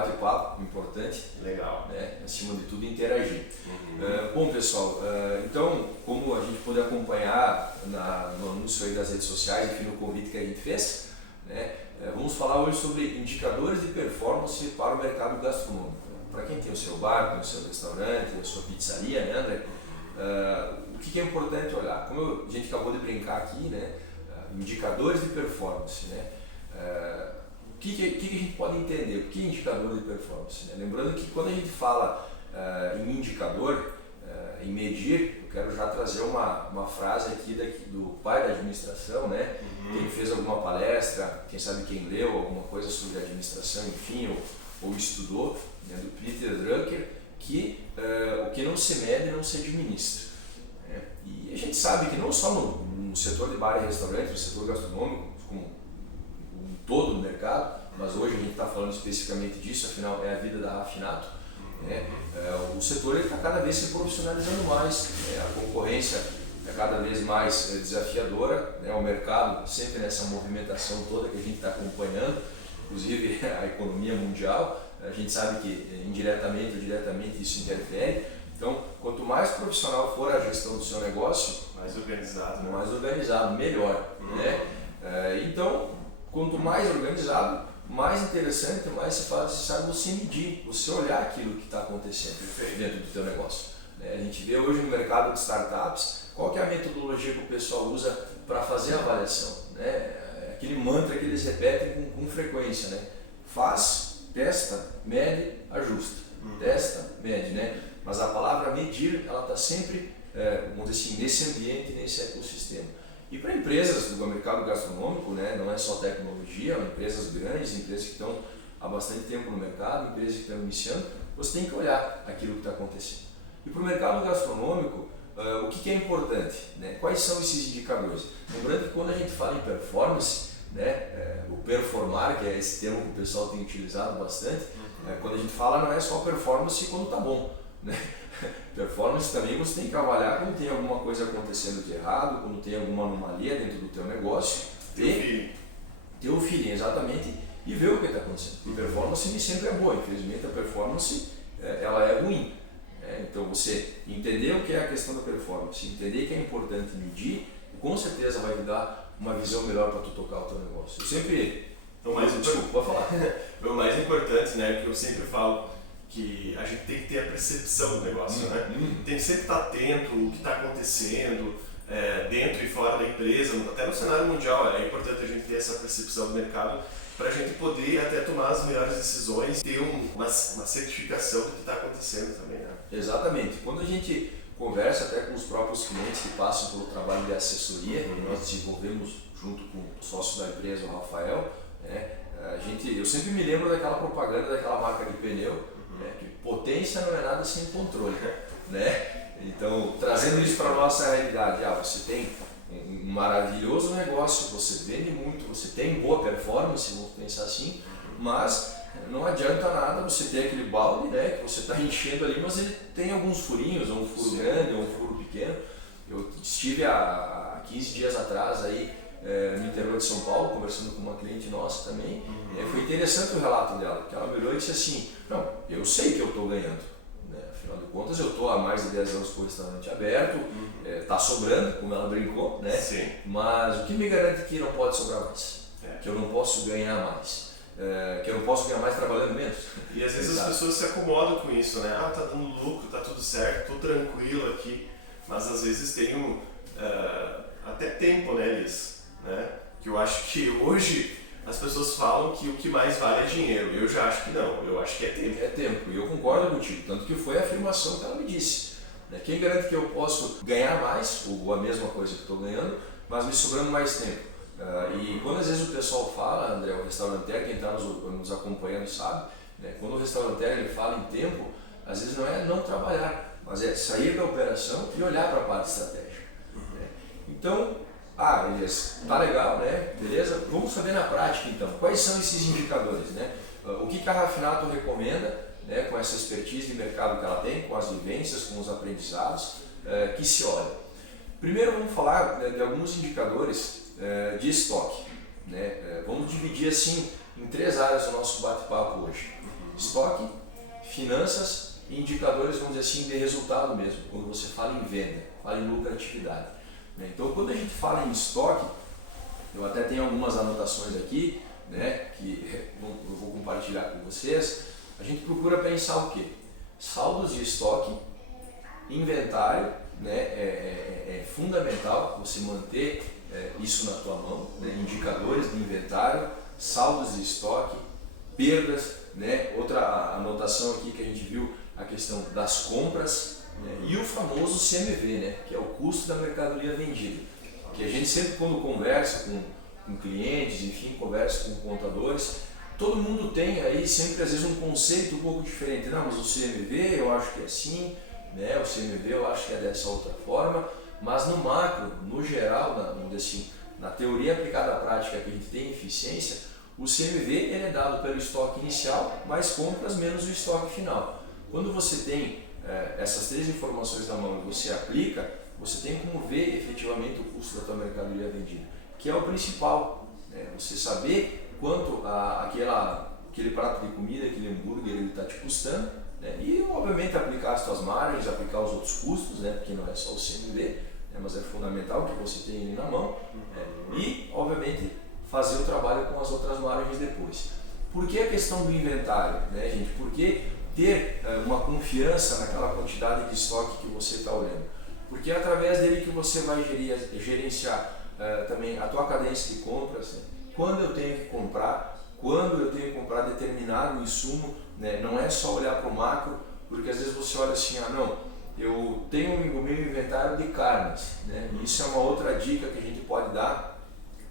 bate-papo importante. Legal. Né? Acima de tudo, interagir. Bom, pessoal, então, como a gente pôde acompanhar no anúncio aí das redes sociais, enfim, no convite que a gente fez, né? Vamos falar hoje sobre indicadores de performance para o mercado gastronômico. Para quem tem o seu bar, tem o seu restaurante, a sua pizzaria, né, André? O que é importante olhar? Como a gente acabou de brincar aqui, né? Indicadores de performance, né? O que a gente pode entender? O que é indicador de performance? Né? Lembrando que quando a gente fala em indicador, em medir, eu quero já trazer uma frase aqui do pai da administração, né? Quem fez alguma palestra, quem sabe quem leu alguma coisa sobre administração, enfim, ou estudou, né? Do Peter Drucker, que o que não se mede não se administra. Né? E a gente sabe que não só no setor de bar e restaurante, no setor gastronômico, como todo no mercado, mas hoje a gente está falando especificamente disso, afinal é a vida da Rafinato. Né? O setor está cada vez se profissionalizando mais, né? A concorrência é cada vez mais desafiadora, né? O mercado sempre nessa movimentação toda que a gente está acompanhando, inclusive a economia mundial, a gente sabe que indiretamente ou diretamente isso interfere. Então, quanto mais profissional for a gestão do seu negócio, mais organizado, melhor. Né? Então, quanto mais organizado, mais interessante, mais se sabe você medir, você olhar aquilo que está acontecendo dentro do teu negócio. A gente vê hoje no mercado de startups, qual que é a metodologia que o pessoal usa para fazer a avaliação. Né? Aquele mantra que eles repetem com frequência. Né? Faz, testa, mede, ajusta. Testa, mede. Né? Mas a palavra medir, ela está sempre, vamos dizer assim, nesse ambiente, nesse ecossistema. E para empresas do mercado gastronômico, né, não é só tecnologia, empresas grandes, empresas que estão há bastante tempo no mercado, empresas que estão iniciando, você tem que olhar aquilo que está acontecendo. E para o mercado gastronômico, o que é importante? Né? Quais são esses indicadores? Lembrando que quando a gente fala em performance, né, o performar, que é esse termo que o pessoal tem utilizado bastante, quando a gente fala não é só performance quando está bom. Né? Performance também você tem que avaliar quando tem alguma coisa acontecendo de errado, quando tem alguma anomalia dentro do teu negócio, ter o feeling, exatamente, e ver o que está acontecendo. E performance nem sempre é boa, infelizmente a performance ela é ruim. Então você entender o que é a questão da performance, entender que é importante medir, com certeza vai te dar uma visão melhor para tu tocar o teu negócio. Eu sempre... Desculpa, pode falar. O mais importante, né, que eu sempre falo, que a gente tem que ter a percepção do negócio, né? Tem que sempre estar atento ao que está acontecendo dentro e fora da empresa, até no cenário mundial é importante a gente ter essa percepção do mercado para a gente poder até tomar as melhores decisões, ter uma certificação do que está acontecendo também, né? Exatamente. Quando a gente conversa até com os próprios clientes que passam pelo trabalho de assessoria, que nós desenvolvemos junto com o sócio da empresa, o Rafael, né? Eu sempre me lembro daquela propaganda daquela marca de pneu, que potência não é nada sem controle, né? Então, trazendo isso para a nossa realidade, você tem um maravilhoso negócio, você vende muito, você tem boa performance, vamos pensar assim, mas não adianta nada você ter aquele balde, né, que você está enchendo ali, mas ele tem alguns furinhos, ou um furo grande, ou um furo pequeno. Eu estive há 15 dias atrás aí, no interior de São Paulo, conversando com uma cliente nossa também. Foi interessante o relato dela, que ela me olhou e disse assim, não, eu sei que eu estou ganhando, né? Afinal de contas eu estou há mais de 10 anos com o restaurante aberto, está sobrando, como ela brincou, né? Sim. Mas o que me garante que não pode sobrar mais? Que eu não posso ganhar mais? Que eu não posso ganhar mais trabalhando menos? E às vezes as pessoas se acomodam com isso, né? Tá dando lucro, tá tudo certo, tô tranquilo aqui, mas às vezes tem até tempo, né, Liz? Né? Que eu acho que hoje as pessoas falam que o que mais vale é dinheiro. Eu já acho que não, eu acho que é tempo. É tempo, e eu concordo contigo, tanto que foi a afirmação que ela me disse. Quem garante que eu posso ganhar mais, ou a mesma coisa que estou ganhando, mas me sobrando mais tempo? E quando às vezes o pessoal fala, André, o restauranteiro, quem está nos acompanhando sabe, né? Quando o restauranteiro ele fala em tempo, às vezes não é não trabalhar, mas é sair da operação e olhar para a parte estratégica. Né? Então, Elias, tá legal, né? Beleza? Vamos saber na prática então, quais são esses indicadores, né? O que a Rafinato recomenda, né, com essa expertise de mercado que ela tem, com as vivências, com os aprendizados, que se olha. Primeiro vamos falar, né, de alguns indicadores de estoque. Né? Vamos dividir assim em 3 áreas o nosso bate-papo hoje. Estoque, finanças e indicadores, vamos dizer assim, de resultado mesmo, quando você fala em venda, fala em lucratividade. Então, quando a gente fala em estoque, eu até tenho algumas anotações aqui, né, que eu vou compartilhar com vocês. A gente procura pensar o quê? Saldos de estoque, inventário, né, é fundamental você manter isso na tua mão, né, indicadores de inventário, saldos de estoque, perdas, né, outra anotação aqui que a gente viu, a questão das compras, né, e o famoso CMV, né, que é o custo da mercadoria vendida, que a gente sempre quando conversa com clientes, enfim, conversa com contadores, todo mundo tem aí sempre às vezes um conceito um pouco diferente. Não, mas o CMV eu acho que é assim, né, o CMV eu acho que é dessa outra forma, mas no macro, no geral, na teoria aplicada à prática que a gente tem em eficiência, o CMV ele é dado pelo estoque inicial, mais compras menos o estoque final. Quando você tem essas três informações na mão e você aplica, você tem como ver efetivamente o custo da tua mercadoria vendida, que é o principal, né? Você saber quanto aquele prato de comida, aquele hambúrguer ele está te custando, né? E obviamente aplicar as tuas margens, aplicar os outros custos, né? Porque não é só o CMV, né? Mas é fundamental que você tenha ele na mão, né? E obviamente fazer o trabalho com as outras margens depois. Por que a questão do inventário, né, gente? Por que ter uma confiança naquela quantidade de estoque que você está olhando? Porque é através dele que você vai gerenciar também a tua cadência de compras, né? Quando eu tenho que comprar, quando eu tenho que comprar determinado insumo, né? Não é só olhar para o macro, porque às vezes você olha assim, não, eu tenho o meu inventário de carnes, né? E isso é uma outra dica que a gente pode dar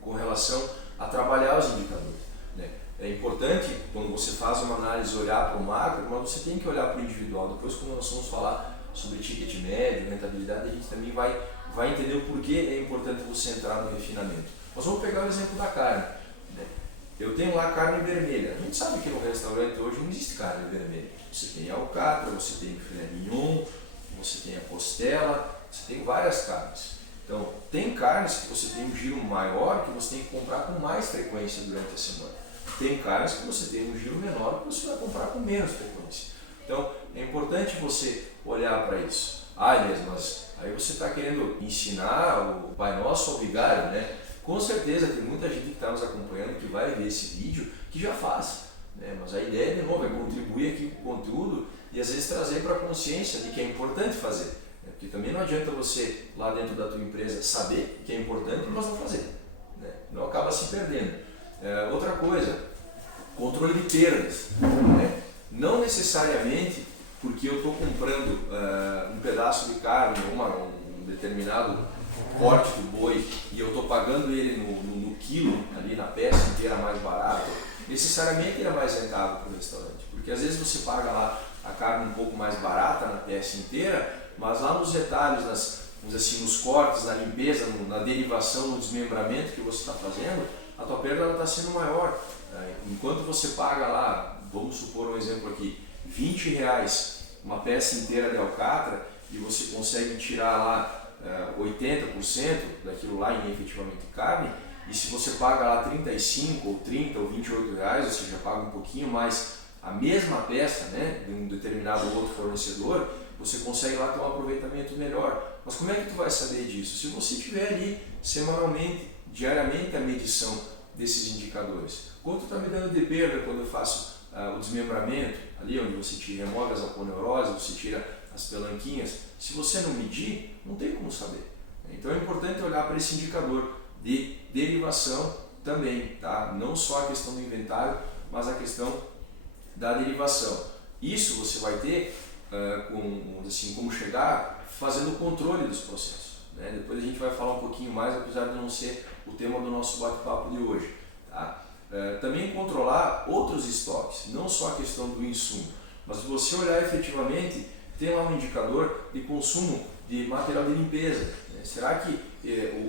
com relação a trabalhar os indicadores, né? É importante quando você faz uma análise olhar para o macro, mas você tem que olhar para o individual. Depois quando nós vamos falar sobre ticket médio, rentabilidade, a gente também vai entender o porquê é importante você entrar no refinamento. Nós vamos pegar o exemplo da carne, né? Eu tenho lá carne vermelha. A gente sabe que no restaurante hoje não existe carne vermelha. Você tem alcatra, você tem filé mignon, você tem a costela, você tem várias carnes. Então, tem carnes que você tem um giro maior que você tem que comprar com mais frequência durante a semana. Tem carnes que você tem um giro menor que você vai comprar com menos frequência. Então, é importante você olhar para isso. Elias, mas aí você está querendo ensinar o Pai Nosso ao vigário, né? Com certeza tem muita gente que está nos acompanhando que vai ver esse vídeo que já faz, né? Mas a ideia, de novo, é contribuir aqui com o conteúdo e às vezes trazer para a consciência de que é importante fazer. Né? Porque também não adianta você, lá dentro da tua empresa, saber que é importante, mas não fazer, né? Não acaba se perdendo. Outra coisa, controle de perdas, né? Não necessariamente porque eu estou comprando um pedaço de carne ou um determinado corte do boi e eu estou pagando ele no quilo, ali na peça inteira mais barato, necessariamente ele é mais rentável para o restaurante. Porque às vezes você paga lá a carne um pouco mais barata na peça inteira, mas lá nos detalhes, nos cortes, na limpeza, na derivação, no desmembramento que você está fazendo, a tua perda está sendo maior. Enquanto você paga lá, vamos supor um exemplo aqui, R$20 uma peça inteira de alcatra e você consegue tirar lá 80% daquilo lá em efetivamente carne, e se você paga lá 35 ou 30 ou R$28, você já paga um pouquinho mais a mesma peça, né, de um determinado outro fornecedor, você consegue lá ter um aproveitamento melhor. Mas como é que tu vai saber disso? Se você tiver ali semanalmente, diariamente a medição desses indicadores. Quanto está me dando de perda quando eu faço o desmembramento, ali onde você remove as aponeuroses, você tira as pelanquinhas, se você não medir, não tem como saber. Então é importante olhar para esse indicador de derivação também, tá? Não só a questão do inventário, mas a questão da derivação. Isso você vai ter como chegar fazendo o controle dos processos, né? Depois a gente vai falar um pouquinho mais, apesar de não ser o tema do nosso bate-papo de hoje, tá? Também controlar outros estoques, não só a questão do insumo, mas se você olhar efetivamente, tem lá um indicador de consumo de material de limpeza, né? Será que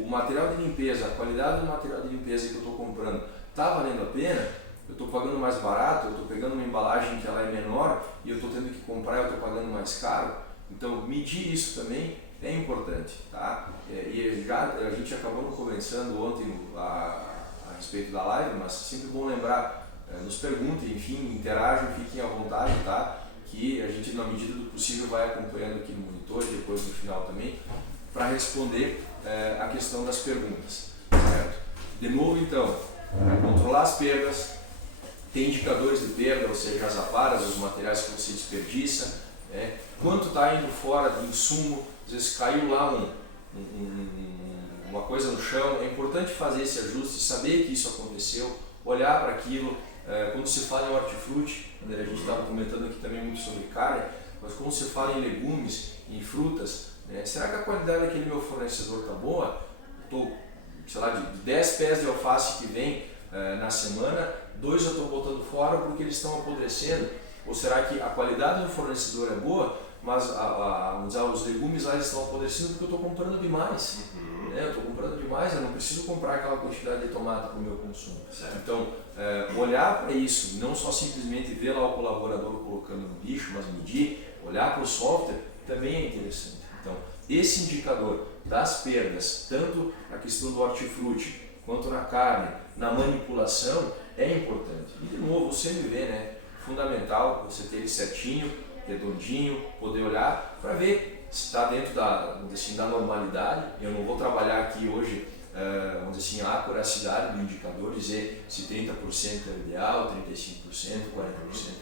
o material de limpeza, a qualidade do material de limpeza que eu estou comprando está valendo a pena? Eu estou pagando mais barato, eu estou pegando uma embalagem que ela é menor e eu estou tendo que comprar e eu estou pagando mais caro? Então medir isso também é importante, tá? E já a gente acabou conversando ontem a respeito da live, mas sempre bom lembrar, nos perguntem, enfim, interajam, fiquem à vontade, tá? Que a gente, na medida do possível, vai acompanhando aqui no monitor e depois no final também, para responder a questão das perguntas, certo? De novo, então, controlar as perdas, ter indicadores de perda, ou seja, as aparas, os materiais que você desperdiça, né? Quanto está indo fora de insumo, às vezes caiu lá uma coisa no chão, é importante fazer esse ajuste, saber que isso aconteceu, olhar para aquilo. Quando se fala em hortifruti, a gente estava comentando aqui também muito sobre carne, mas quando se fala em legumes, em frutas, será que a qualidade daquele meu fornecedor está boa? Estou, sei lá, de 10 pés de alface que vem na semana, 2 eu estou botando fora porque eles estão apodrecendo? Ou será que a qualidade do fornecedor é boa, mas os legumes lá estão apodrecendo porque eu estou comprando demais? Eu estou comprando demais, eu não preciso comprar aquela quantidade de tomate para o meu consumo. Certo. Então, olhar para isso, não só simplesmente ver lá o colaborador colocando no lixo, mas medir, olhar para o software também é interessante. Então, esse indicador das perdas, tanto na questão do hortifruti, quanto na carne, na manipulação, é importante. E de novo, o CMV, né? Fundamental você ter ele certinho, redondinho, poder olhar para ver se está dentro da normalidade. Eu não vou trabalhar aqui hoje, vamos dizer assim, a acuracidade do indicador, dizer se 30% é o ideal, 35%, 40%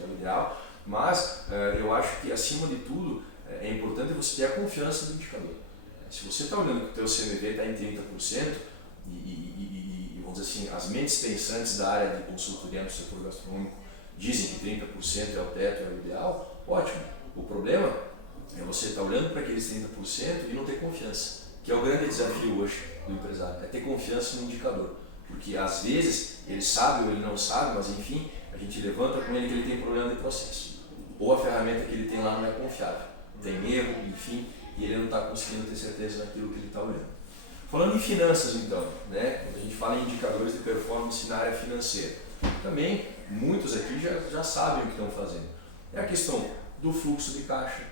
é o ideal, mas eu acho que acima de tudo é importante você ter a confiança do indicador. Se você está olhando que o teu CMV está em 30% e vamos dizer assim, as mentes pensantes da área de consultoria no setor gastronômico dizem que 30% é o teto, é o ideal, ótimo. O problema é você estar olhando para aqueles 30% e não ter confiança, que é o grande desafio hoje do empresário, é ter confiança no indicador. Porque às vezes ele sabe ou ele não sabe, mas enfim, a gente levanta com ele que ele tem problema de processo. Ou a ferramenta que ele tem lá não é confiável, tem erro, enfim, e ele não está conseguindo ter certeza naquilo que ele está olhando. Falando em finanças então, quando a gente fala em indicadores de performance na área financeira, também muitos aqui já sabem o que estão fazendo. É a questão do fluxo de caixa.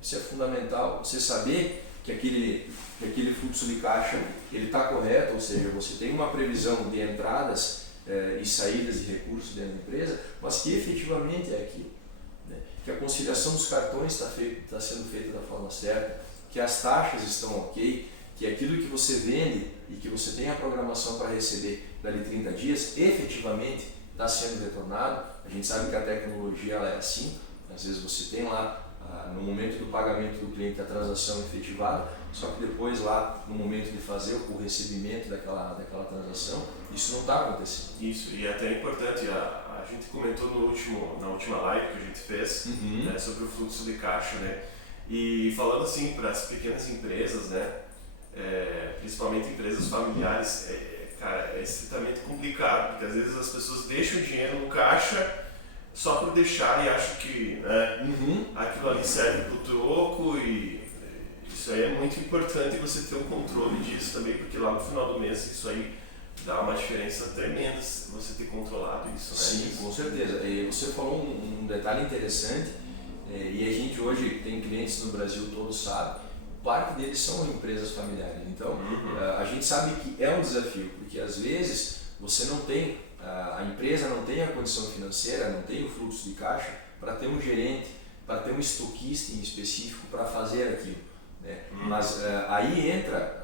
Isso é fundamental, você saber que aquele fluxo de caixa está correto, ou seja, você tem uma previsão de entradas e saídas de recursos dentro da empresa, mas que efetivamente é aquilo. Que a conciliação dos cartões está sendo feita da forma certa, que as taxas estão ok, que aquilo que você vende e que você tem a programação para receber dali 30 dias, efetivamente está sendo retornado. A gente sabe que a tecnologia ela é assim, às vezes você tem lá no momento do pagamento do cliente a transação efetivada, só que depois lá no momento de fazer o recebimento daquela transação, isso não está acontecendo. Isso, e é até importante, a gente comentou na última live que a gente fez sobre o fluxo de caixa, e falando assim para as pequenas empresas, principalmente empresas familiares, cara, é estritamente complicado, porque às vezes as pessoas deixam o dinheiro no caixa só por deixar e acham que aquilo ali serve para o troco, e isso aí é muito importante você ter um controle disso também, porque lá no final do mês isso aí dá uma diferença tremenda você ter controlado isso. Sim, com certeza. E você falou um detalhe interessante, e a gente hoje tem clientes no Brasil todo, sabe, parte deles são empresas familiares. Então, a gente sabe que é um desafio, porque às vezes você não tem, a empresa não tem a condição financeira, não tem o fluxo de caixa para ter um gerente, para ter um estoquista em específico para fazer aquilo. Mas aí entra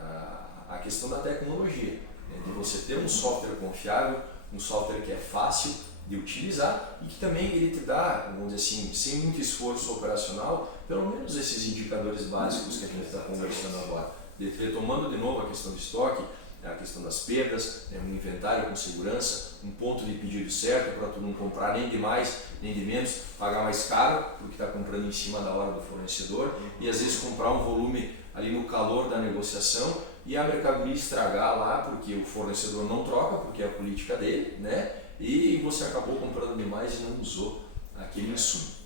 a questão da tecnologia, de você ter um software confiável, um software que é fácil de utilizar e que também ele te dá, vamos dizer assim, sem muito esforço operacional, pelo menos esses indicadores básicos que a gente está conversando agora. Retomando de novo a questão de estoque, a questão das perdas, um inventário com segurança, um ponto de pedido certo para tu não comprar nem de mais nem de menos, pagar mais caro porque está comprando em cima da hora do fornecedor e às vezes comprar um volume ali no calor da negociação e a mercadoria estragar lá porque o fornecedor não troca, porque é a política dele, e você acabou comprando demais e não usou aquele insumo.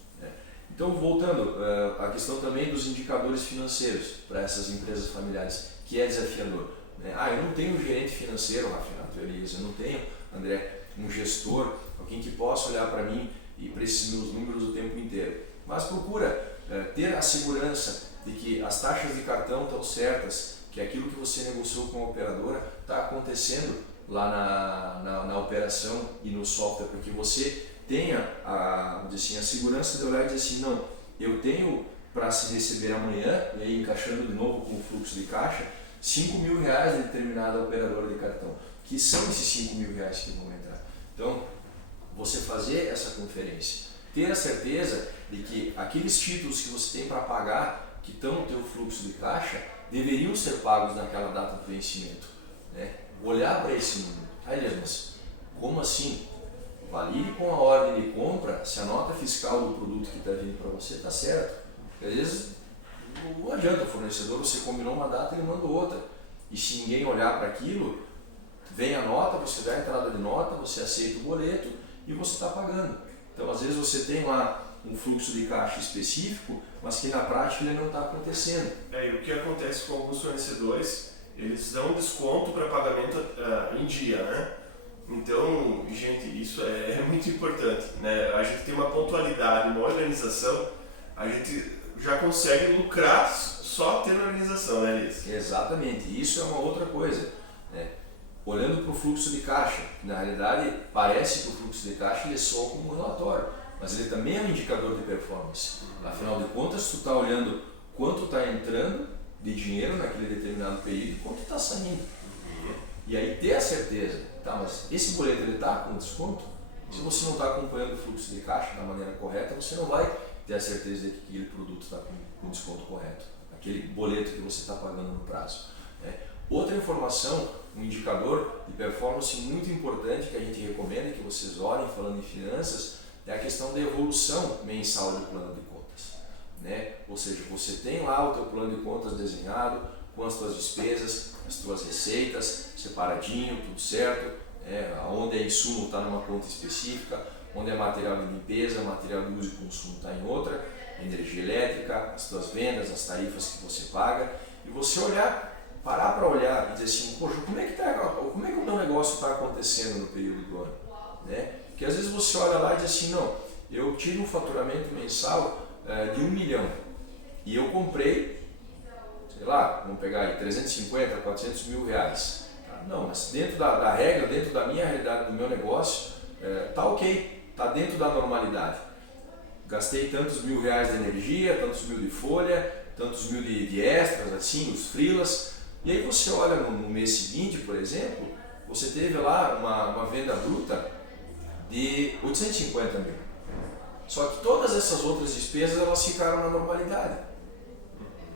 Então, voltando à questão também dos indicadores financeiros para essas empresas familiares, que é desafiador. Eu não tenho um gerente financeiro, Rafael, eu não tenho, André, um gestor, alguém que possa olhar para mim e para esses meus números o tempo inteiro. Mas procura ter a segurança de que as taxas de cartão estão certas, que aquilo que você negociou com a operadora está acontecendo lá na operação e no software, porque você tenha a segurança de olhar e dizer assim, não, eu tenho para se receber amanhã, e aí encaixando de novo com o fluxo de caixa, R$5.000 de determinada operadora de cartão, que são esses R$5.000 que vão entrar. Então, você fazer essa conferência, ter a certeza de que aqueles títulos que você tem para pagar, que estão no teu fluxo de caixa, deveriam ser pagos naquela data do vencimento. Né? Olhar para esse número. Aí, mas como assim? Valide com a ordem de compra se a nota fiscal do produto que está vindo para você está certo. Porque às vezes não adianta o fornecedor, você combinou uma data e ele manda outra. E se ninguém olhar para aquilo, vem a nota, você dá a entrada de nota, você aceita o boleto e você está pagando. Então às vezes você tem lá um fluxo de caixa específico, mas que na prática ele não está acontecendo. E o que acontece com alguns fornecedores, eles dão desconto para pagamento em dia, né? Então, gente, isso é muito importante, né? A gente tem uma pontualidade, uma organização, a gente já consegue lucrar só tendo organização, né, Liz? Exatamente, isso é uma outra coisa, né? Olhando para o fluxo de caixa, na realidade parece que o fluxo de caixa ele é só como um relatório, mas ele também é um indicador de performance. Afinal de contas, tu está olhando quanto está entrando de dinheiro naquele determinado período e quanto está saindo. E aí ter a certeza, tá, mas esse boleto ele está com desconto? Se você não está acompanhando o fluxo de caixa da maneira correta, você não vai ter a certeza de que aquele produto está com desconto correto, aquele boleto que você está pagando no prazo. Né? Outra informação, um indicador de performance muito importante que a gente recomenda que vocês olhem falando em finanças, é a questão da evolução mensal do plano de contas. Né? Ou seja, você tem lá o teu plano de contas desenhado, com as tuas despesas, as tuas receitas, separadinho, tudo certo, onde é insumo está numa conta específica, onde é material de limpeza, material de uso e consumo está em outra, energia elétrica, as tuas vendas, as tarifas que você paga, e você parar para olhar e dizer assim, poxa, como é que o meu negócio está acontecendo no período do ano? Né? Porque às vezes você olha lá e diz assim, não, eu tiro um faturamento mensal de 1 milhão e eu comprei, sei lá, vamos pegar aí 350, 400 mil reais. Não, mas dentro da regra, dentro da minha realidade, do meu negócio, tá ok, tá dentro da normalidade. Gastei tantos mil reais de energia, tantos mil de folha, tantos mil de extras, assim, os freelas. E aí você olha no mês seguinte, por exemplo, você teve lá uma venda bruta de 850 mil. Só que todas essas outras despesas elas ficaram na normalidade.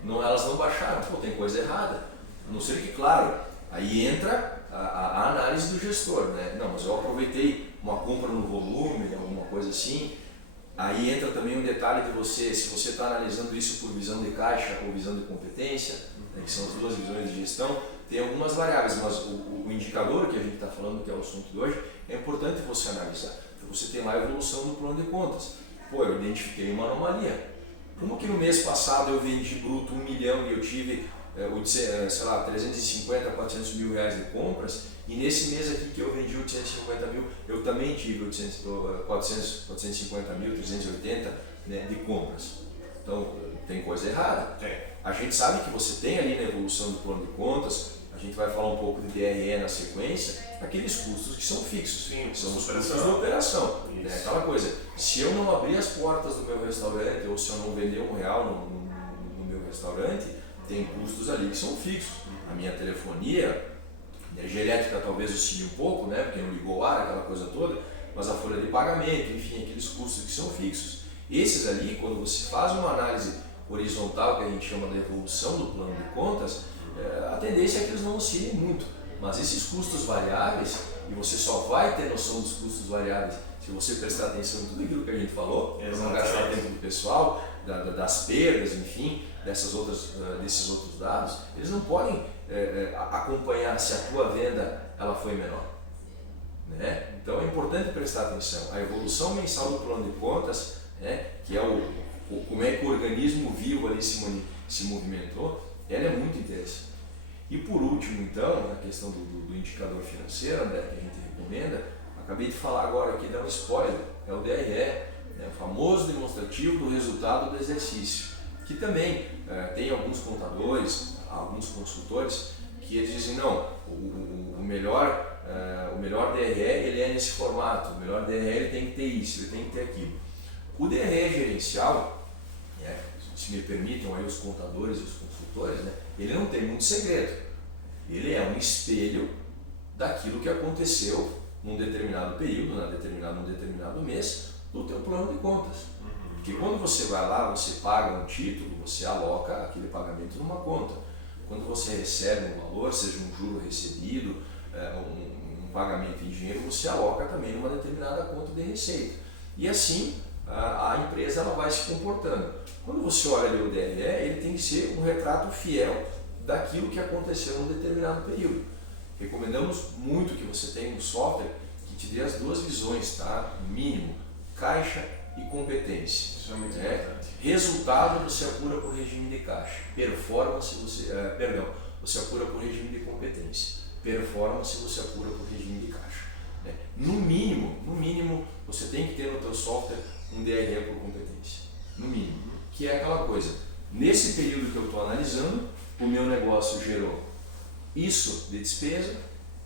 Elas não baixaram, pô, tem coisa errada. A não ser que, claro, aí entra a análise do gestor, né? Não, mas eu aproveitei uma compra no volume, alguma coisa assim. Aí entra também um detalhe de você, se você está analisando isso por visão de caixa ou visão de competência, né, que são as duas visões de gestão, tem algumas variáveis, mas o indicador que a gente está falando, que é o assunto de hoje, é importante você analisar. Então você tem lá a evolução do plano de contas. Pô, eu identifiquei uma anomalia. Como que no mês passado eu vendi bruto 1 milhão e eu tive, sei lá, 350, 400 mil reais de compras, e nesse mês aqui que eu vendi 850 mil, eu também tive 450 mil, 380, né, de compras. Então, tem coisa errada. A gente sabe que você tem ali na evolução do plano de contas, a gente vai falar um pouco de DRE na sequência, aqueles custos que são fixos, são os custos da operação. Né? Aquela coisa, se eu não abrir as portas do meu restaurante ou se eu não vender R$1 no meu restaurante, tem custos ali que são fixos. A minha telefonia, energia elétrica talvez oscile um pouco, né? Porque não ligou o ar, aquela coisa toda, mas a folha de pagamento, enfim, aqueles custos que são fixos. Esses ali, quando você faz uma análise horizontal, que a gente chama de evolução do plano de contas, a tendência é que eles não oscilem muito. Mas esses custos variáveis, e você só vai ter noção dos custos variáveis se você prestar atenção em tudo aquilo que a gente falou, não gastar tempo do pessoal, das perdas, enfim, desses outros dados, eles não podem acompanhar se a tua venda ela foi menor. Né? Então é importante prestar atenção. A evolução mensal do plano de contas, né, que é como é que o organismo vivo ali se movimentou, ela é muito interessante. E por último, então, a questão do indicador financeiro, André, que a gente recomenda, acabei de falar agora aqui, dar um spoiler, é o DRE, né, o famoso demonstrativo do resultado do exercício, que também tem alguns contadores, alguns consultores, que eles dizem, não, o melhor o melhor DRE ele é nesse formato, o melhor DRE ele tem que ter isso, ele tem que ter aquilo. O DRE gerencial, se me permitem aí os contadores e os consultores, né, ele não tem muito segredo. Ele é um espelho daquilo que aconteceu num determinado período, num determinado mês, no teu plano de contas. Porque quando você vai lá, você paga um título, você aloca aquele pagamento numa conta. Quando você recebe um valor, seja um juro recebido, um pagamento em dinheiro, você aloca também numa determinada conta de receita. E assim a empresa ela vai se comportando. Quando você olha ali o DRE, ele tem que ser um retrato fiel daquilo que aconteceu num determinado período. Recomendamos muito que você tenha um software que te dê as duas visões, tá? Mínimo, caixa e competência. Isso é muito importante. Resultado você apura por regime de caixa. Performance você apura por regime de competência. Performance você apura por regime de caixa. Né? No mínimo, você tem que ter no teu software um DRE por competência. No mínimo. Que é aquela coisa, nesse período que eu estou analisando, o meu negócio gerou isso de despesa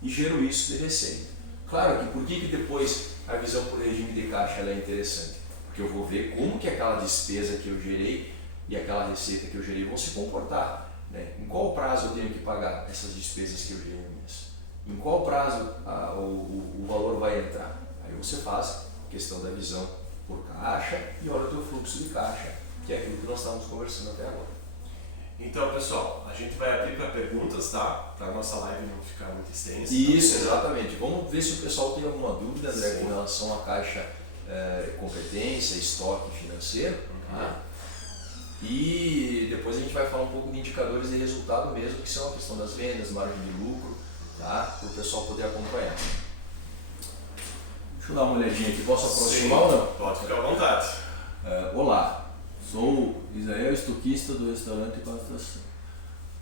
e gerou isso de receita. Claro que por que depois a visão por regime de caixa ela é interessante? Porque eu vou ver como que aquela despesa que eu gerei e aquela receita que eu gerei vão se comportar. Né? Em qual prazo eu tenho que pagar essas despesas que eu gerei no mês? Em qual prazo o valor vai entrar? Aí você faz questão da visão por caixa e olha o teu fluxo de caixa, que é aquilo que nós estávamos conversando até agora. Então, pessoal, a gente vai abrir para perguntas, tá? Para a nossa live não ficar muito extensa. Isso, exatamente. Vamos ver se o pessoal tem alguma dúvida, André, com relação à caixa, competência, estoque financeiro. Tá? E depois a gente vai falar um pouco de indicadores de resultado mesmo, que são a questão das vendas, margem de lucro, tá? Para o pessoal poder acompanhar. Deixa eu dar uma olhadinha aqui. Posso aproximar ou não? Pode ficar à vontade. Olá, sou Israel, estoquista do restaurante Pastação.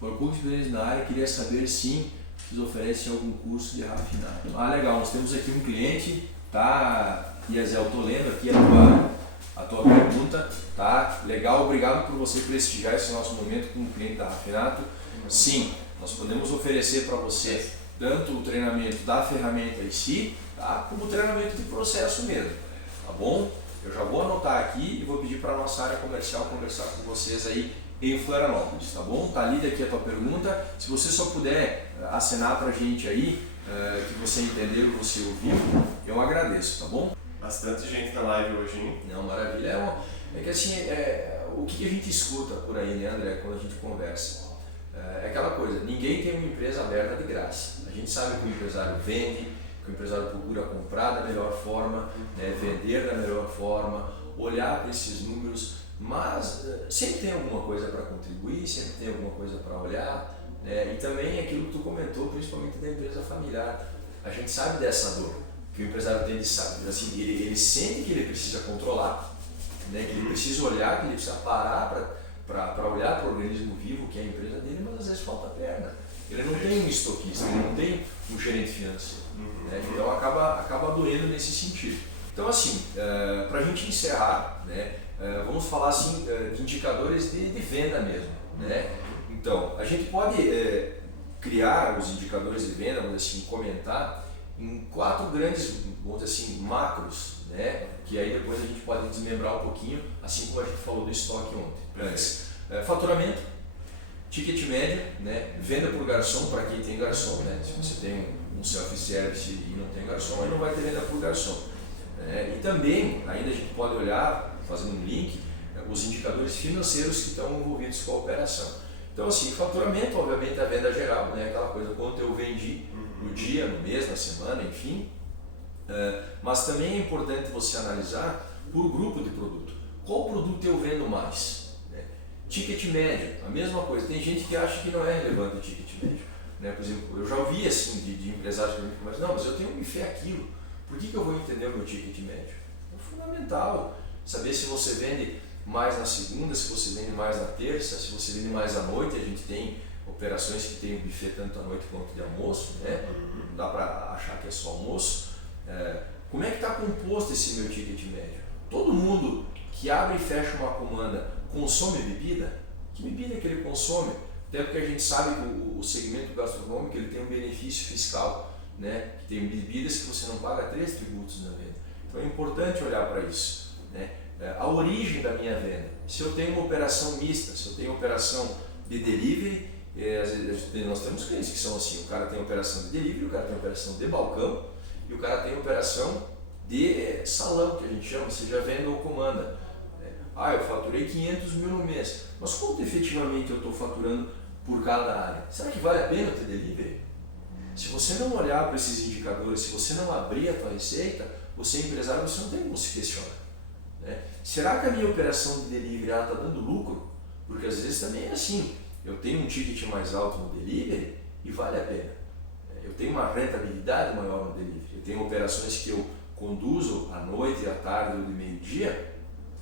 Por pouca experiência na área, queria saber sim se vocês oferecem algum curso de rafinado. Legal, nós temos aqui um cliente, tá? Iazel, eu estou lendo aqui a tua pergunta, tá? Legal, obrigado por você prestigiar esse nosso momento como cliente da Rafinato. Sim, nós podemos oferecer para você tanto o treinamento da ferramenta em si, tá? Como o treinamento de processo mesmo, tá bom? Eu já vou anotar aqui e vou pedir para a nossa área comercial conversar com vocês aí em Florianópolis, tá bom? Tá lida aqui a tua pergunta. Se você só puder assinar para a gente aí, que você entendeu, que você ouviu, eu agradeço, tá bom? Bastante gente na live hoje, hein? Não, maravilha. É que assim, o que a gente escuta por aí, né, André, quando a gente conversa? É aquela coisa, ninguém tem uma empresa aberta de graça. A gente sabe que o empresário vende, que o empresário procura comprar da melhor forma, né, vender da melhor forma, olhar para esses números, mas sempre tem alguma coisa para contribuir, sempre tem alguma coisa para olhar, né, e também aquilo que tu comentou, principalmente da empresa familiar. A gente sabe dessa dor, que o empresário tem de saber, assim, ele sente que ele precisa controlar, né, que ele precisa olhar, que ele precisa parar para olhar para o organismo vivo que é a empresa dele, mas às vezes falta perna. Ele não tem um estoquista, ele não tem um gerente financeiro. Né? Então acaba doendo nesse sentido. Então assim, para a gente encerrar, né, vamos falar assim, de indicadores de venda mesmo. Né? Então, a gente pode criar os indicadores de venda, vamos assim, comentar em 4 grandes, vamos dizer assim, macros, né? Que aí depois a gente pode desmembrar um pouquinho, assim como a gente falou do estoque ontem. Antes, faturamento, ticket médio, né? Venda por garçom para quem tem garçom, né? Se você tem um self-service e não tem garçom, aí não vai ter venda por garçom. E também, ainda a gente pode olhar, fazendo um link, os indicadores financeiros que estão envolvidos com a operação. Então assim, faturamento, obviamente a venda geral, né? Aquela coisa, quanto eu vendi no dia, no mês, na semana, enfim. Mas também é importante você analisar por grupo de produto. Qual produto eu vendo mais? Né? Ticket médio, a mesma coisa. Tem gente que acha que não é relevante o ticket médio. Né? Por exemplo, eu já ouvi assim, de empresários que me conversam, não, mas eu tenho um buffet aquilo, por que eu vou entender o meu ticket médio? É fundamental saber se você vende mais na segunda, se você vende mais na terça, se você vende mais à noite. A gente tem operações que tem o buffet tanto à noite quanto de almoço, né? Não dá para achar que é só almoço. Como é que está composto esse meu ticket médio? Todo mundo que abre e fecha uma comanda consome bebida? Que bebida que ele consome? Até porque a gente sabe que o segmento gastronômico ele tem um benefício fiscal né? Que tem bebidas que você não paga 3 tributos na venda. Então é importante olhar para isso, né? A origem da minha venda. Se eu tenho uma operação mista, se eu tenho operação de delivery, às vezes nós temos clientes que são assim, o cara tem operação de delivery, o cara tem operação de balcão e o cara tem operação de salão, que a gente chama, seja venda ou comanda. Eu faturei 500 mil no mês, mas quanto efetivamente eu estou faturando por cada área? Será que vale a pena ter delivery? Se você não olhar para esses indicadores, se você não abrir a tua receita, você empresário, você não tem como se questionar. Né? Será que a minha operação de delivery está dando lucro? Porque às vezes também é assim, eu tenho um ticket mais alto no delivery e vale a pena. Eu tenho uma rentabilidade maior no delivery. Eu tenho operações que eu conduzo à noite, à tarde ou de meio-dia,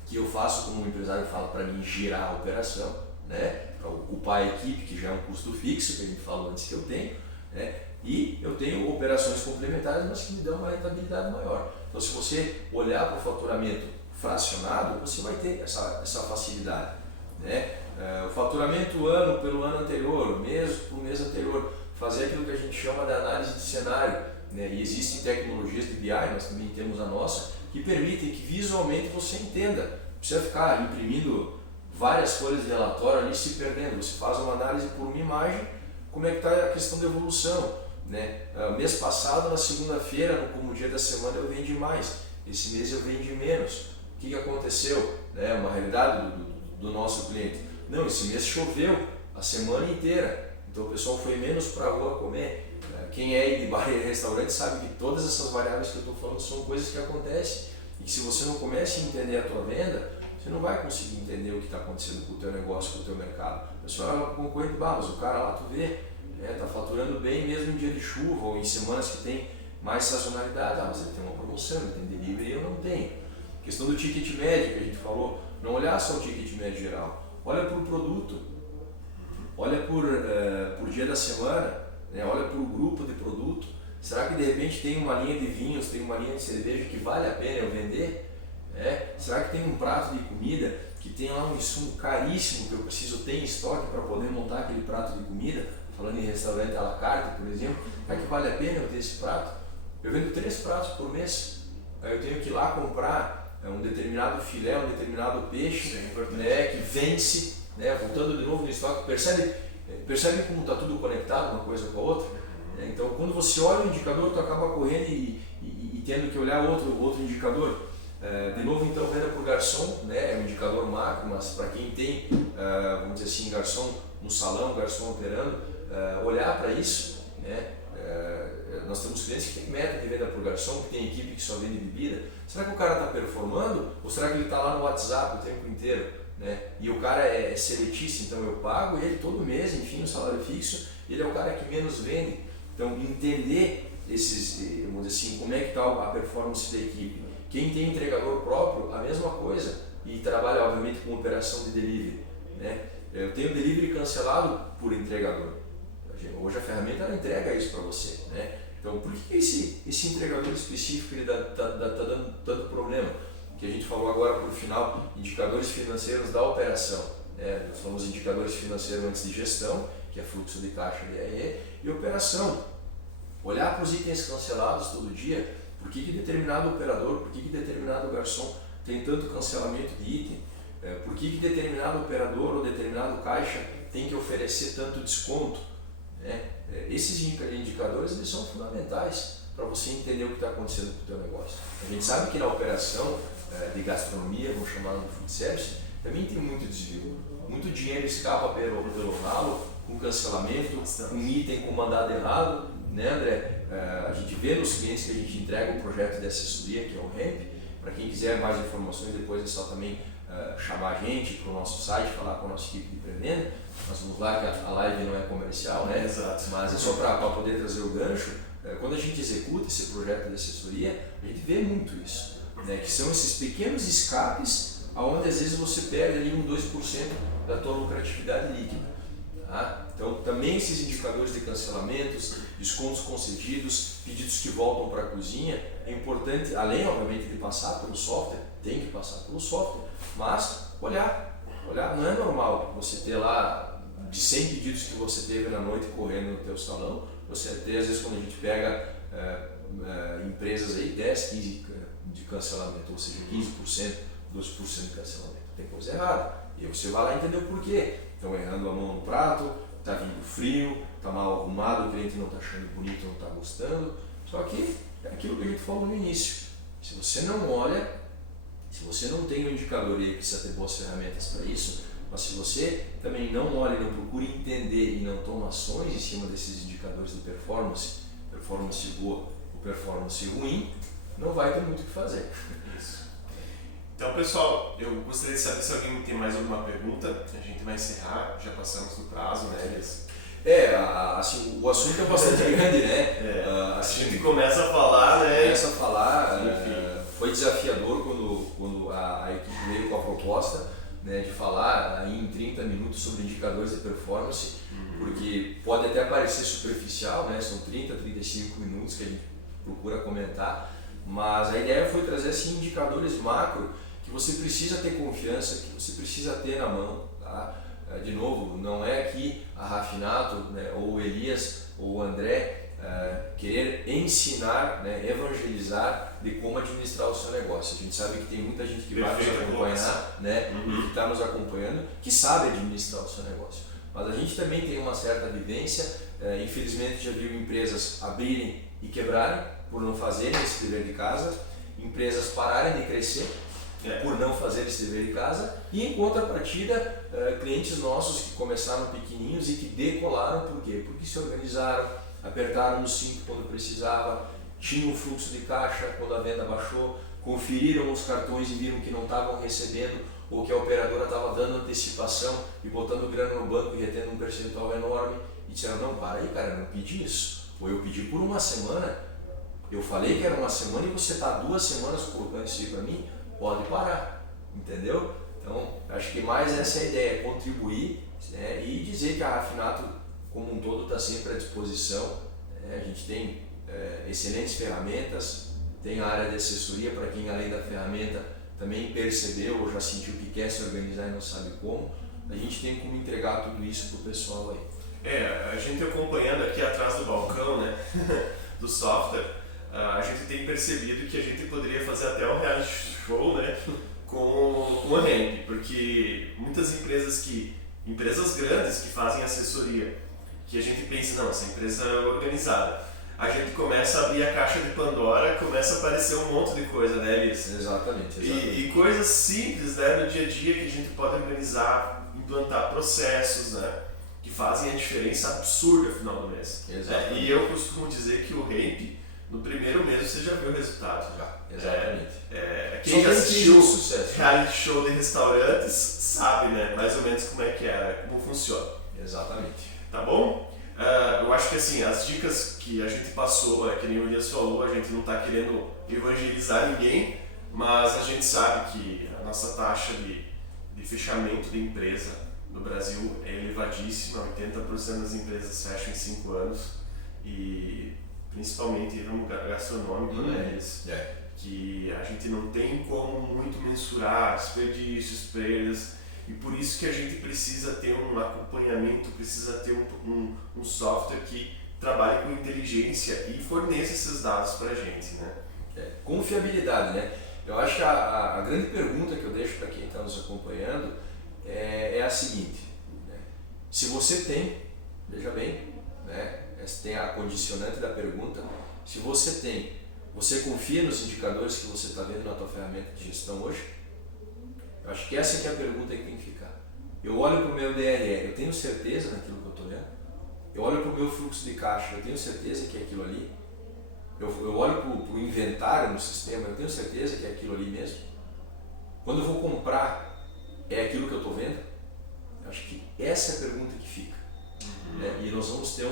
que eu faço como o empresário fala para mim girar a operação, né? Para ocupar a equipe, que já é um custo fixo, que a gente falou antes que eu tenho, né? E eu tenho operações complementares, mas que me dão uma rentabilidade maior. Então, se você olhar para o faturamento fracionado, você vai ter essa facilidade, né? O faturamento ano pelo ano anterior, mês por mês anterior, fazer aquilo que a gente chama de análise de cenário, né? E existem tecnologias de BI, nós também temos a nossa, que permitem que visualmente você entenda. Não precisa ficar imprimindo várias folhas de relatório ali se perdendo. Você faz uma análise por uma imagem, como é que está a questão da evolução, né? Mês passado, na segunda-feira, como dia da semana, eu vendi mais. Esse mês eu vendi menos. O que aconteceu? Né? Uma realidade do nosso cliente. Não, esse mês choveu a semana inteira, então o pessoal foi menos para a rua comer. Quem é de bar e restaurante sabe que todas essas variáveis que eu estou falando são coisas que acontecem e que se você não começa a entender a tua venda, você não vai conseguir entender o que está acontecendo com o teu negócio, com o teu mercado. O pessoal olha para o concorrente, mas o cara lá tu vê, está faturando bem mesmo em dia de chuva ou em semanas que tem mais sazonalidade. Mas ele tem uma promoção, ele tem delivery e eu não tenho. Questão do ticket médio que a gente falou, não olhar só o ticket médio geral, olha por produto, olha por dia da semana, né? Olha por grupo de produto. Será que de repente tem uma linha de vinhos, tem uma linha de cerveja que vale a pena eu vender? Será que tem um prato de comida que tem lá um insumo caríssimo que eu preciso ter em estoque para poder montar aquele prato de comida? Falando em restaurante à la carte, por exemplo, será que vale a pena eu ter esse prato? Eu vendo 3 pratos por mês, aí eu tenho que ir lá comprar um determinado filé, um determinado peixe, né, que vence, né, voltando de novo no estoque. Percebe como está tudo conectado uma coisa com a outra? Então, quando você olha o indicador, tu acaba correndo e tendo que olhar outro indicador. De novo, então, venda por garçom, né, é um indicador macro, mas para quem tem, vamos dizer assim, garçom no salão, garçom operando, olhar para isso, né? Nós temos clientes que têm meta de venda por garçom, que tem equipe que só vende bebida. Será que o cara está performando ou será que ele está lá no WhatsApp o tempo inteiro? Né? E o cara é seletista, então eu pago ele todo mês, enfim, o salário fixo, ele é o cara que menos vende. Então, entender vamos dizer assim, como é que está a performance da equipe. Quem tem entregador próprio, a mesma coisa, e trabalha obviamente com operação de delivery, né? Eu tenho delivery cancelado por entregador. Hoje a ferramenta ela entrega isso para você, né? Então, por que esse entregador específico ele tá dando tanto problema? Que a gente falou agora por final, indicadores financeiros da operação, né? Nós falamos indicadores financeiros antes de gestão, que é fluxo de caixa DRE, e operação. Olhar para os itens cancelados todo dia, por que determinado operador, por que determinado garçom tem tanto cancelamento de item, por que determinado operador ou determinado caixa tem que oferecer tanto desconto, né? Esses indicadores eles são fundamentais para você entender o que está acontecendo com o teu negócio. A gente sabe que na operação de gastronomia, vamos chamar de food service, também tem muito desvio. Muito dinheiro escapa pelo ralo, com cancelamento, um item com mandado errado, né, André? A gente vê nos clientes que a gente entrega um projeto de assessoria, que é o RAMP. Para quem quiser mais informações, depois é só também chamar a gente para o nosso site, falar com a nossa equipe de pré-venda. Nós vamos lá que a live não é comercial, né? Exato. Mas é só para poder trazer o gancho. Quando a gente executa esse projeto de assessoria, a gente vê muito isso, né? Que são esses pequenos escapes onde às vezes você perde ali 2% da tua lucratividade líquida. Tá? Então também esses indicadores de cancelamentos, descontos concedidos, pedidos que voltam para a cozinha, é importante, além obviamente de passar pelo software, tem que passar pelo software, mas olhar, não é normal você ter lá de 100 pedidos que você teve na noite correndo no teu salão, você ter às vezes quando a gente pega empresas aí 10, 15% de cancelamento, ou seja, 15%, 12% de cancelamento. Tem coisa errada. E aí você vai lá entender o porquê. Estão errando a mão no prato, está vindo frio, está mal arrumado, o cliente não está achando bonito, não está gostando. Só que é aquilo que a gente falou no início. Se você não olha, se você não tem um indicador e precisa ter boas ferramentas para isso, mas se você também não olha e não procura entender e não toma ações em cima desses indicadores de performance boa ou performance ruim, não vai ter muito o que fazer. Isso. Então, pessoal, eu gostaria de saber se alguém tem mais alguma pergunta. A gente vai encerrar, já passamos do prazo, né, Elias? Assim, o assunto é bastante grande, né? Assim, a gente começa a falar, né? Começa a falar, foi desafiador quando a equipe veio com a proposta, né, de falar aí em 30 minutos sobre indicadores de performance, porque pode até parecer superficial, né? São 30, 35 minutos que a gente procura comentar, mas a ideia foi trazer assim, indicadores macro que você precisa ter confiança, que você precisa ter na mão. Tá? De novo, não é que a Rafinato, né, ou o Elias ou o André querer ensinar, né, evangelizar de como administrar o seu negócio. A gente sabe que tem muita gente que vai nos acompanhar, né, e que está nos acompanhando, que sabe administrar o seu negócio. Mas a gente também tem uma certa vivência, infelizmente já viu empresas abrirem e quebrarem por não fazerem esse dever de casa, empresas pararem de crescer por não fazer esse dever de casa, e em contrapartida, clientes nossos que começaram pequenininhos e que decolaram. Por quê? Porque se organizaram, apertaram no cinto quando precisava, tinham fluxo de caixa quando a venda baixou, conferiram os cartões e viram que não estavam recebendo ou que a operadora estava dando antecipação e botando grana no banco e retendo um percentual enorme, e disseram: não, para aí, cara, eu não pedi isso, ou eu pedi por uma semana, eu falei que era uma semana e você está 2 semanas colocando isso aí para mim, pode parar, entendeu? Então, acho que mais essa é a ideia, contribuir, né, e dizer que a Rafinato como um todo está sempre à disposição. A gente tem excelentes ferramentas, tem a área de assessoria para quem além da ferramenta também percebeu ou já sentiu que quer se organizar e não sabe como. A gente tem como entregar tudo isso para o pessoal aí. A gente acompanhando aqui atrás do balcão, né, do software, a gente tem percebido que a gente poderia fazer até um reality show, né, com a Ramp, porque muitas empresas grandes que fazem assessoria, que a gente pensa, não, essa empresa é organizada, a gente começa a abrir a caixa de Pandora, começa a aparecer um monte de coisa, né, Elias? Exatamente. E coisas simples, né, no dia a dia que a gente pode organizar, implantar processos, né, que fazem a diferença absurda no final do mês. Exatamente. E eu costumo dizer que o Ramp, no primeiro mês você já viu o resultado. Exatamente. Quem já assistiu sucesso, reality show de restaurantes sabe, né, mais ou menos como é que era, como funciona. Exatamente. Tá bom? Eu acho que assim, as dicas que a gente passou, que nem o Elias falou, a gente não está querendo evangelizar ninguém, mas a gente sabe que a nossa taxa de fechamento de empresa no Brasil é elevadíssima, 80% das empresas fecham em 5 anos, e principalmente no lugar gastronômico, né, Elias? Que a gente não tem como muito mensurar desperdícios, perdas, e por isso que a gente precisa ter um acompanhamento, precisa ter um software que trabalhe com inteligência e forneça esses dados para a gente, né? Confiabilidade, né? Eu acho que a grande pergunta que eu deixo para quem está nos acompanhando é a seguinte, né? Se você tem, veja bem, né? Tem a condicionante da pergunta, se você confia nos indicadores que você está vendo na tua ferramenta de gestão hoje? Eu acho que essa que é a pergunta que tem que ficar. Eu olho para o meu DRE, eu tenho certeza naquilo que eu estou olhando? Eu olho para o meu fluxo de caixa, eu tenho certeza que é aquilo ali? Eu olho para o inventário no sistema, eu tenho certeza que é aquilo ali mesmo? Quando eu vou comprar, é aquilo que eu estou vendo? Eu acho que essa é a pergunta que fica. E nós vamos ter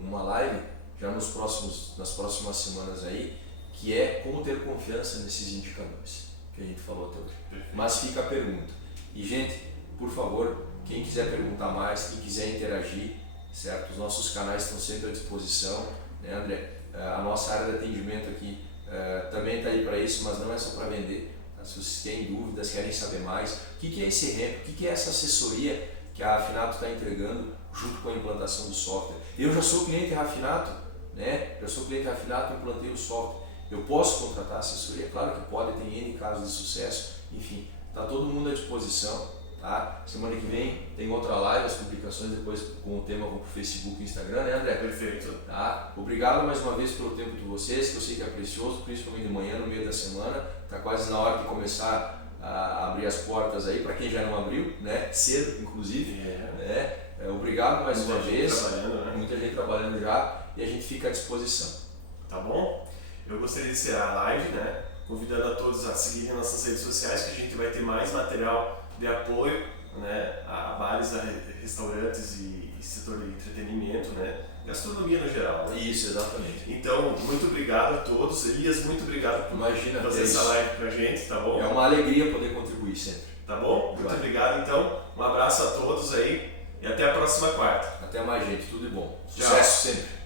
uma live já nas próximas semanas aí, que é como ter confiança nesses indicadores que a gente falou até hoje. Mas fica a pergunta. E gente, por favor, quem quiser perguntar mais, quem quiser interagir, certo? Os nossos canais estão sempre à disposição, né, André? A nossa área de atendimento aqui também está aí para isso, mas não é só para vender. Tá? Se vocês têm dúvidas, querem saber mais, o que é esse Ramp, o que é essa assessoria que a Rafinato está entregando junto com a implantação do software. Eu já sou cliente Rafinato, né? Já sou cliente afiliado, implantei o software. Eu posso contratar assessoria? Claro que pode, tem N casos de sucesso, enfim, está todo mundo à disposição. Tá? Semana que vem tem outra live, as publicações depois com o tema vão para o Facebook e Instagram, né, André? Perfeito. Tá? Obrigado mais uma vez pelo tempo de vocês, que eu sei que é precioso, principalmente de manhã, no meio da semana. Está quase na hora de começar a abrir as portas aí, para quem já não abriu, né? Cedo, inclusive. Né? Obrigado mais uma vez. Né? Muita gente trabalhando já e a gente fica à disposição. Tá bom? Eu gostaria de encerrar a live, né? Convidando a todos a seguirem nossas redes sociais, que a gente vai ter mais material de apoio, né, a bares, a restaurantes e setor de entretenimento, né, gastronomia no geral. Né? Isso, exatamente. Então, muito obrigado a todos. Elias, muito obrigado por fazer essa live pra gente, tá bom? É uma alegria poder contribuir sempre. Tá bom? Muito obrigado, então. Um abraço a todos aí e até a próxima quarta. Até mais, gente. Tudo de bom. Tchau. Sucesso sempre.